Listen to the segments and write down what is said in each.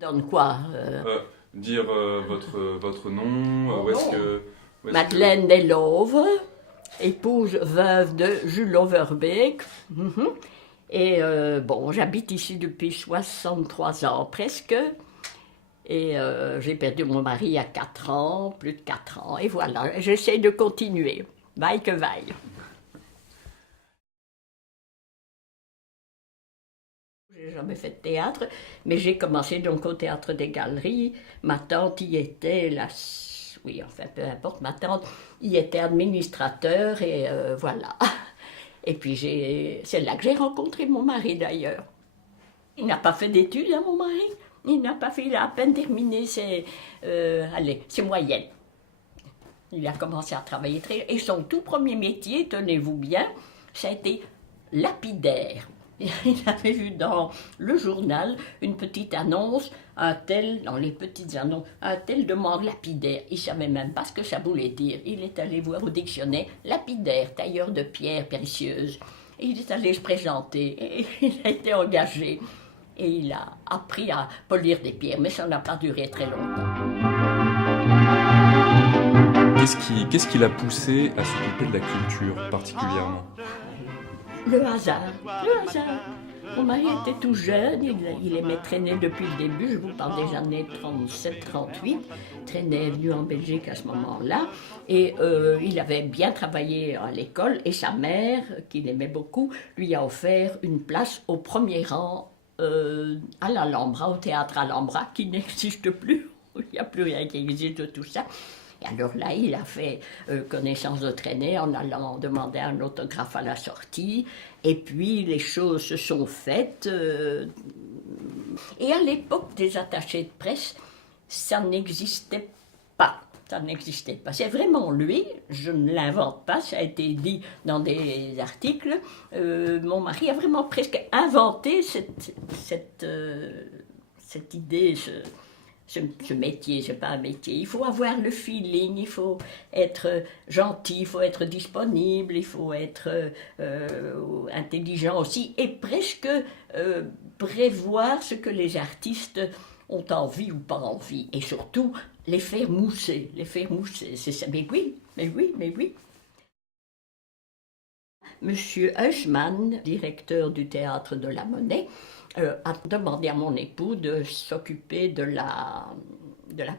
Donne quoi Dire votre nom, où est-ce nom. que... Madeleine Delove, épouse veuve de Jules Overbeek. Mhm. Et bon, j'habite ici depuis 63 ans presque. Et j'ai perdu mon mari il y a 4 ans, plus de 4 ans. Et voilà, j'essaie de continuer, vaille que vaille. J'ai jamais fait de théâtre, mais j'ai commencé donc au Théâtre des Galeries. Ma tante y était, oui, enfin, peu importe, ma tante y était administrateur et voilà. Et puis c'est là que j'ai rencontré mon mari d'ailleurs. Il n'a pas fait d'études, hein, mon mari. Il n'a pas fait, il a à peine terminé ses moyennes. Il a commencé à travailler et son tout premier métier, tenez-vous bien, ça a été lapidaire. Il avait vu dans le journal une petite annonce, dans les petites annonces, un tel demande lapidaire. Il ne savait même pas ce que ça voulait dire. Il est allé voir au dictionnaire, lapidaire, tailleur de pierres précieuses. Et il est allé se présenter et il a été engagé. Et il a appris à polir des pierres, mais ça n'a pas duré très longtemps. Qu'est-ce qui l'a poussé à s'occuper de la culture particulièrement? Le hasard, le hasard. Mon mari était tout jeune, il aimait traîner depuis le début, je vous parle des années 37-38, traînait, est venu en Belgique à ce moment-là, et il avait bien travaillé à l'école, et sa mère, qu'il aimait beaucoup, lui a offert une place au premier rang à l'Alhambra, au théâtre Alhambra, qui n'existe plus, il n'y a plus rien qui existe de tout ça. Et alors là, il a fait connaissance de traîner en allant demander un autographe à la sortie. Et puis, les choses se sont faites. Et à l'époque des attachés de presse, ça n'existait pas. Ça n'existait pas. C'est vraiment lui, je ne l'invente pas, ça a été dit dans des articles. Mon mari a vraiment presque inventé cette idée, ce métier, c'est pas un métier. Il faut avoir le feeling, il faut être gentil, il faut être disponible, il faut être intelligent aussi, et presque prévoir ce que les artistes ont envie ou pas envie, et surtout les faire mousser, c'est ça. Mais oui, mais oui, mais oui. Monsieur Huysmans, directeur du théâtre de la Monnaie, a demandé à mon époux de s'occuper de la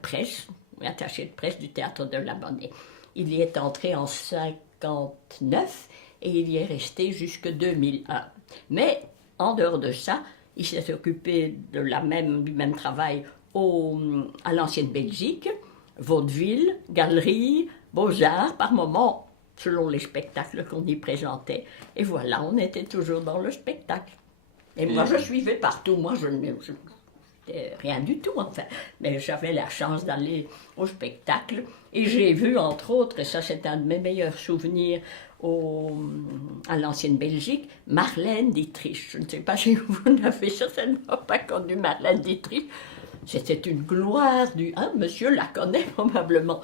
presse, attaché de presse du théâtre de la Monnaie. Il y est entré en 1959 et il y est resté jusque 2001. Mais en dehors de ça, il s'est occupé du même travail à l'ancienne Belgique, vaudeville, galerie, beaux-arts, par moments, selon les spectacles qu'on y présentait. Et voilà, on était toujours dans le spectacle. Et moi, je suivais partout. Moi, je n'étais rien du tout, enfin. Mais j'avais la chance d'aller au spectacle. Et j'ai vu, entre autres, et ça c'est un de mes meilleurs souvenirs à l'ancienne Belgique, Marlène Dietrich. Je ne sais pas si vous n'avez certainement pas connu Marlène Dietrich. C'était une gloire monsieur la connaît probablement.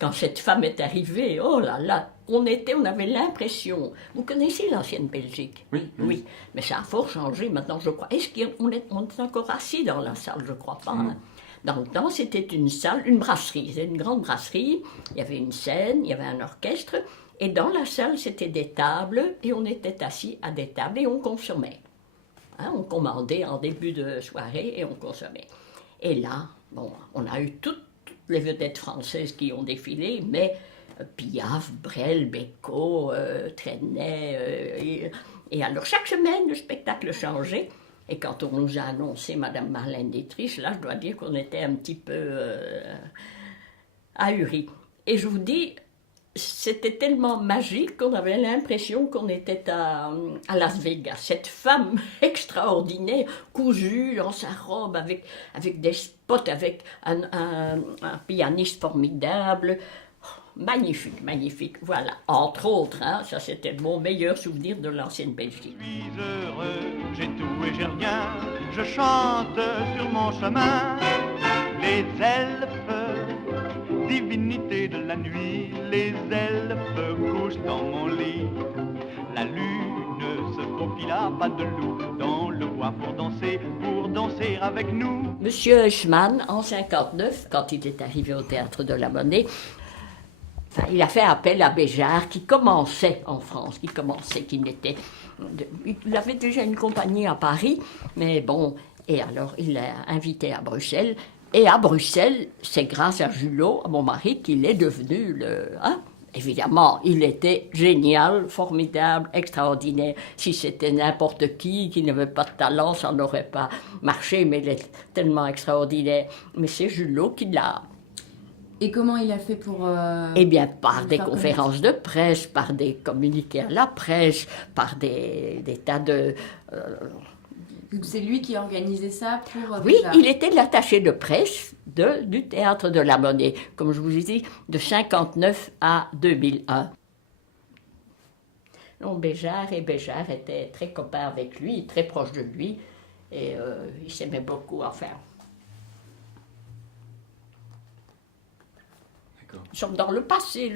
Quand cette femme est arrivée, oh là là, on avait l'impression. Vous connaissez l'ancienne Belgique? Oui. Oui, mais ça a fort changé maintenant, je crois. Est-ce qu'on est encore assis dans la salle? Je ne crois pas. Hein. Dans le temps, c'était une salle, une brasserie. C'était une grande brasserie. Il y avait une scène, il y avait un orchestre. Et dans la salle, c'était des tables. Et on était assis à des tables et on consommait. Hein, on commandait en début de soirée et on consommait. Et là, bon, on a eu toutes les vedettes françaises qui ont défilé, mais Piaf, Brel, Bécaud, Trenet. Et alors, chaque semaine, le spectacle changeait. Et quand on nous a annoncé Madame Marlène Dietrich, là, je dois dire qu'on était un petit peu ahuris. Et je vous dis, c'était tellement magique qu'on avait l'impression qu'on était à Las Vegas. Cette femme extraordinaire, cousue dans sa robe, avec des spots, avec un pianiste formidable. Magnifique, magnifique. Voilà, entre autres, hein, ça c'était mon meilleur souvenir de l'ancienne Belgique. Je suis heureux, j'ai tout et j'ai rien, je chante sur mon chemin. Les elfes, divinités de la nuit, les elfes couchent dans mon lit. La lune se faufile à pas de loup dans le bois. toi pour danser avec nous. Monsieur Eichmann, en 59, quand il est arrivé au Théâtre de la Monnaie, enfin, il a fait appel à Béjart, qui commençait en France, il avait déjà une compagnie à Paris, mais bon, et alors il l'a invité à Bruxelles. Et à Bruxelles, c'est grâce à Julot, à mon mari, qu'il est devenu le... Hein? Évidemment, il était génial, formidable, extraordinaire. Si c'était n'importe qui n'avait pas de talent, ça n'aurait pas marché, mais il est tellement extraordinaire. Mais c'est Julot qui l'a... Et comment il a fait pour... Eh bien, par des conférences de presse, par des communiqués à la presse, par des tas de... Donc c'est lui qui a organisé ça pour... Oui, il était l'attaché de presse du Théâtre de la Monnaie, comme je vous ai dit, de 59 à 2001. Donc Béjart étaient très copains avec lui, très proches de lui, et ils s'aimaient beaucoup, enfin. D'accord. Nous sommes dans le passé.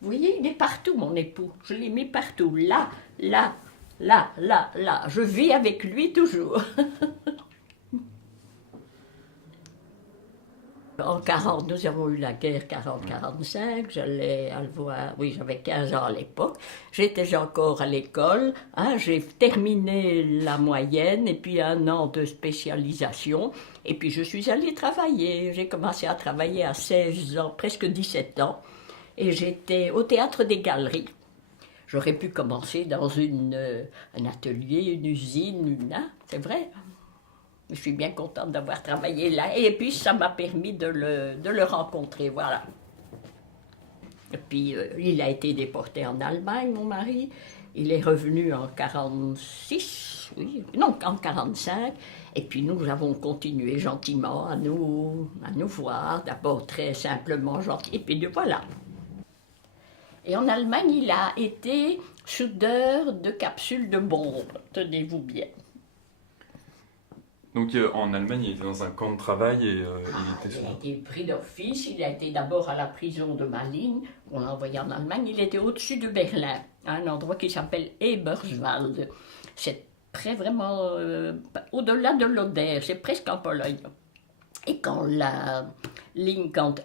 Vous voyez, il est partout, mon époux. Je l'ai mis partout. Là. Je vis avec lui toujours. En 40, nous avons eu la guerre 40-45. J'allais à le voir. Oui, j'avais 15 ans à l'époque. J'étais encore à l'école. Hein, j'ai terminé la moyenne et puis 1 an de spécialisation. Et puis je suis allée travailler. J'ai commencé à travailler à 16 ans, presque 17 ans. Et j'étais au Théâtre des Galeries. J'aurais pu commencer dans un atelier, une usine, c'est vrai. Je suis bien contente d'avoir travaillé là. Et puis, ça m'a permis de le rencontrer, voilà. Et puis, il a été déporté en Allemagne, mon mari. Il est revenu en 46, oui, non, en 45. Et puis, nous avons continué gentiment à nous voir. D'abord, très simplement, gentil. Et puis, voilà. Et en Allemagne, il a été soudeur de capsules de bombes, tenez-vous bien. Donc en Allemagne, il était dans un camp de travail et il était Il a été pris d'office, il a été d'abord à la prison de Malines, on l'a envoyé en Allemagne, il était au-dessus de Berlin, à un endroit qui s'appelle Eberswalde. C'est très vraiment au-delà de l'Oder, c'est presque en Pologne. Et quand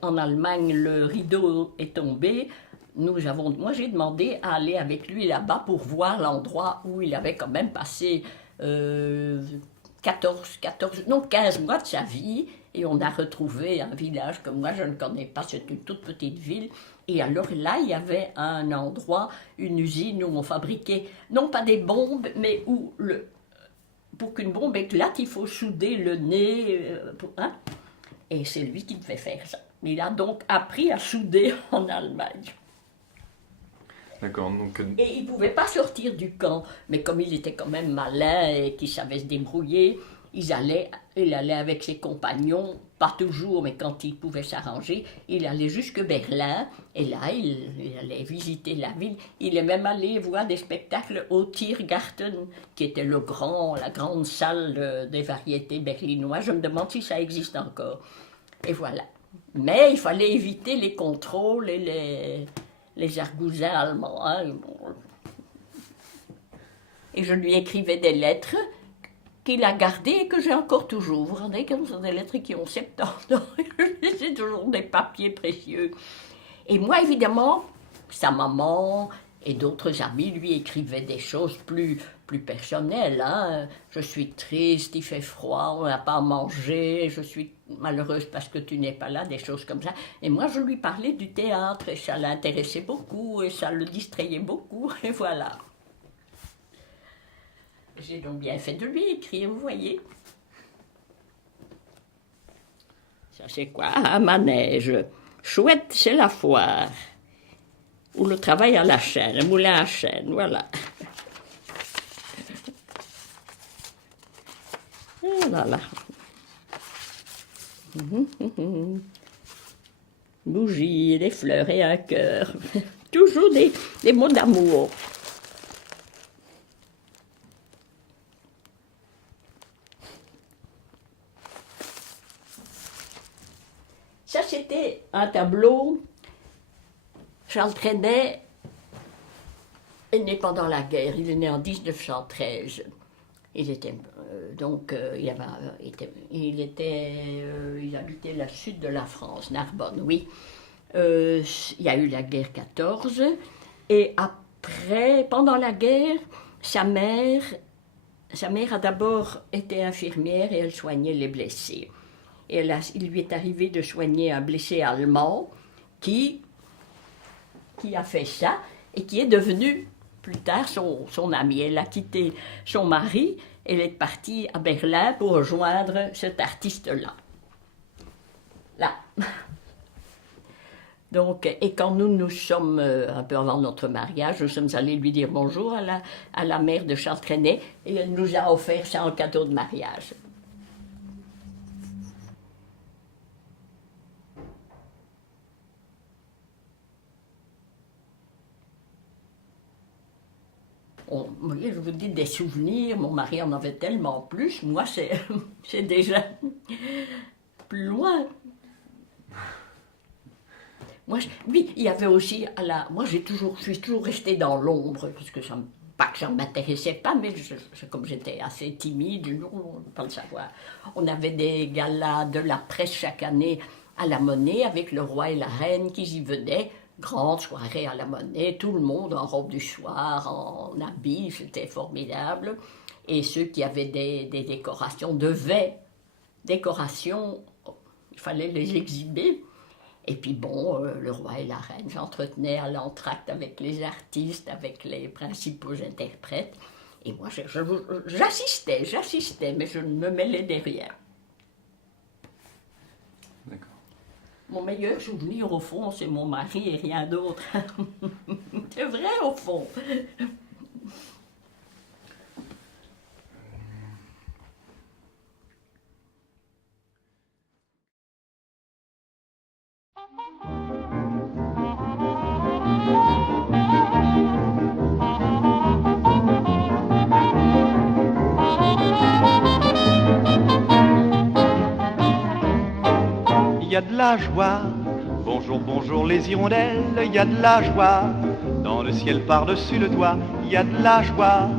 en Allemagne, le rideau est tombé, moi j'ai demandé à aller avec lui là-bas pour voir l'endroit où il avait quand même passé 15 mois de sa vie, et on a retrouvé un village que moi je ne connais pas, c'est une toute petite ville, et alors là il y avait un endroit, une usine où on fabriquait, non pas des bombes, mais où pour qu'une bombe éclate, il faut souder le nez, et c'est lui qui devait faire ça. Il a donc appris à souder en Allemagne. D'accord, donc... Et il ne pouvait pas sortir du camp, mais comme il était quand même malin et qu'il savait se débrouiller, il allait avec ses compagnons, pas toujours, mais quand il pouvait s'arranger, il allait jusque Berlin, et là, il allait visiter la ville. Il est même allé voir des spectacles au Tiergarten, qui était la grande salle des variétés berlinoises. Je me demande si ça existe encore. Et voilà. Mais il fallait éviter les contrôles et les argousins allemands. Hein. Et je lui écrivais des lettres qu'il a gardées et que j'ai encore toujours. Vous vous rendez compte, ce sont des lettres qui ont 70 ans. C'est toujours des papiers précieux. Et moi, évidemment, sa maman et d'autres amis lui écrivaient des choses plus personnelles. Hein. Je suis triste, il fait froid, on n'a pas à manger, je suis malheureuse parce que tu n'es pas là, des choses comme ça. Et moi, je lui parlais du théâtre et ça l'intéressait beaucoup et ça le distrayait beaucoup. Et voilà. J'ai donc bien fait de lui écrire, vous voyez. Ça, c'est quoi? Un manège. Chouette, c'est la foire. Ou le travail à la chaîne, le moulin à chaîne, voilà. Oh là là. Bougies, des fleurs et un cœur. Toujours des mots d'amour. Ça, c'était un tableau. J'entraînais est né pendant la guerre, il est né en 1913. Il était il habitait le sud de la France, Narbonne, oui. Il y a eu la guerre 14 et après, pendant la guerre, sa mère a d'abord été infirmière et elle soignait les blessés. Et il lui est arrivé de soigner un blessé allemand qui a fait ça et qui est devenu plus tard son ami. Elle a quitté son mari, elle est partie à Berlin pour rejoindre cet artiste-là. Là. Donc, et quand nous sommes, un peu avant notre mariage, nous sommes allés lui dire bonjour à la mère de Charles Trenet et elle nous a offert ça en cadeau de mariage. Je vous dis des souvenirs, mon mari en avait tellement plus, moi c'est déjà plus loin. Oui, il y avait aussi, moi je suis toujours restée dans l'ombre, parce que pas que ça ne m'intéressait pas, mais comme j'étais assez timide, on ne peut pas le savoir. On avait des galas de la presse chaque année à la Monnaie, avec le roi et la reine qui y venaient. Grande soirée à la Monnaie, tout le monde en robe du soir, en habit, c'était formidable. Et ceux qui avaient des décorations il fallait les exhiber. Et puis bon, le roi et la reine s'entretenaient à l'entracte avec les artistes, avec les principaux interprètes. Et moi, j'assistais, mais je ne me mêlais de rien. Mon meilleur souvenir, au fond, c'est mon mari et rien d'autre. C'est vrai, au fond. Il y a de la joie, bonjour, bonjour les hirondelles, il y a de la joie, dans le ciel par-dessus le toit, il y a de la joie,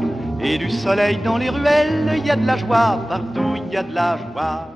et du soleil dans les ruelles, il y a de la joie, partout il y a de la joie.